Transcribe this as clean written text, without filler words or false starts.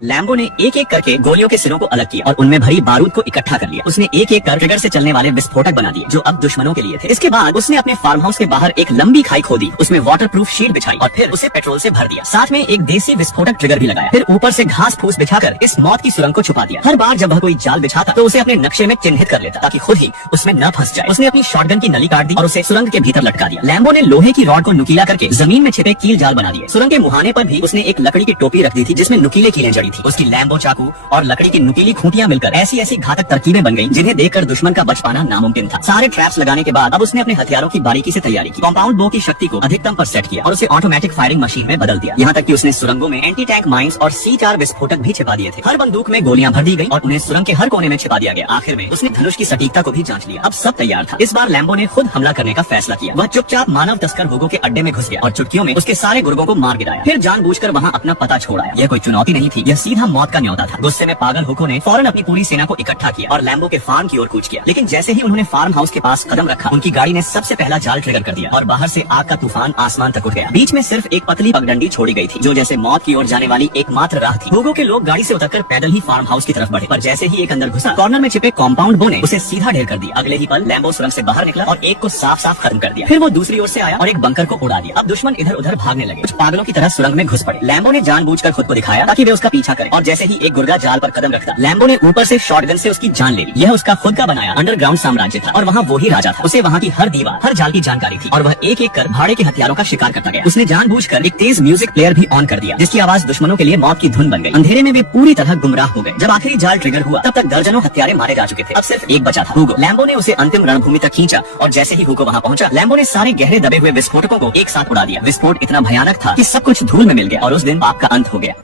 Lambo ने एक एक करके गोलियों के सिरों को अलग किया और उनमें भरी बारूद को इकट्ठा कर लिया। उसने एक एक कर ट्रिगर से चलने वाले विस्फोटक बना दिए जो अब दुश्मनों के लिए थे। इसके बाद उसने अपने फार्म हाउस के बाहर एक लंबी खाई खोदी, उसमें वाटरप्रूफ शीट बिछाई और फिर उसे पेट्रोल से भर दिया। साथ में एक देसी विस्फोटक ट्रिगर भी लगाया। फिर ऊपर से घास फूस बिछाकर इस मौत की सुरंग को छुपा दिया। हर बार जब वह कोई जाल बिछाता तो उसे अपने नक्शे में चिन्हित कर लेता ताकि खुद ही उसमें न फंस जाए। उसने अपनी शॉटगन की नली काट दी और उसे सुरंग के भीतर लटका दिया। लैम्बो ने लोहे की रॉड को नुकीला करके जमीन में छिपे कील जाल बना दिए। सुरंग के मुहाने पर भी उसने एक लकड़ी की टोपी रख दी थी जिसमें नुकीले कीलें जड़ी थी। उसकी लैम्बो चाकू और लकड़ी की नुकीली खूंटियां मिलकर ऐसी ऐसी घातक तरकीबें बन गईं जिन्हें देखकर दुश्मन का बच पाना नामुमकिन था। सारे ट्रैप्स लगाने के बाद अब उसने अपने हथियारों की बारीकी से तैयारी की, कंपाउंड बो की शक्ति को अधिकतम पर सेट किया और उसे ऑटोमेटिक फायरिंग मशीन में बदल दिया। यहाँ तक कि उसने सुरंगों में एंटी टैंक माइंस और C4 विस्फोटक भी छिपा दिए थे। हर बंदूक में गोलियां भर दी गई और उन्हें सुरंग के हर कोने में छिपा दिया गया। आखिर में उसने धनुष की सटीकता को भी जांच लिया। अब सब तैयार था। इस बार लैम्बो ने खुद हमला करने का फैसला किया। वह चुपचाप मानव तस्कर हुगो के अड्डे में घुस गया और चुटकियों में उसके सारे गुर्गों को मार गिराया। फिर जानबूझकर वहाँ अपना पता छोड़ आया। यह कोई चुनौती नहीं थी, यह सीधा मौत का न्योता था। गुस्से में पागल हुगो ने फौरन अपनी पूरी सेना को इकट्ठा किया और लैम्बो के फार्म की ओर कूच किया। लेकिन जैसे ही उन्होंने फार्म हाउस के पास कदम रखा, उनकी गाड़ी ने सबसे पहला जाल ट्रिगर कर दिया और बाहर से आग का तूफान आसमान तक उठ गया। बीच में सिर्फ एक पतली पगडंडी छोड़ी गई थी जो जैसे मौत की ओर जाने वाली एकमात्र राह थी। हुगो के लोग गाड़ी से उतरकर पैदल ही फार्म हाउस की तरफ बढ़े, पर जैसे ही एक अंदर घुसा, कॉर्नर में छिपे कंपाउंड बो ने उसे सीधा ढेर कर दिया। अगले ही पल लैम्बो सुरंग से बाहर निकला और एक को साफ साफ खत्म कर दिया। फिर वो दूसरी ओर से आया और एक बंकर को उड़ा दिया। अब दुश्मन इधर उधर भागने लगे, कुछ पागलों की तरह सुरंग में घुस पड़े। लैम्बो ने जानबूझकर खुद को दिखाया ताकि वे उसका पीछा करें और जैसे ही एक गुर्गा जाल पर कदम रखता, लैम्बो ने ऊपर से शॉटगन से उसकी जान ले ली। यह उसका खुद का बनाया अंडरग्राउंड साम्राज्य था और वहाँ वो ही राजा था। उसे वहाँ की हर दीवार, हर जाल की जानकारी थी और वह एक एक कर भाड़े के हथियारों का शिकार करता गया। उसने जानबूझकर एक तेज म्यूजिक प्लेयर भी ऑन कर दिया जिसकी आवाज दुश्मनों के लिए मौत की धुन बन गई। अंधेरे में वे पूरी तरह गुमराह हो गए। जब आखिरी जाल ट्रिगर हुआ तब तक दर्जनों हत्यारे मारे जा चुके थे। अब सिर्फ एक बचा था, हुगो। लैम्बो ने उसे अंतिम रणभूमि तक खींचा और जैसे ही हुगो वहाँ पहुंचा, लैम्बो ने सारे गहरे दबे हुए विस्फोटकों को एक साथ उड़ा दिया। विस्फोट इतना भयानक था कि सब कुछ धूल में मिल गया और उस दिन आपका अंत हो गया।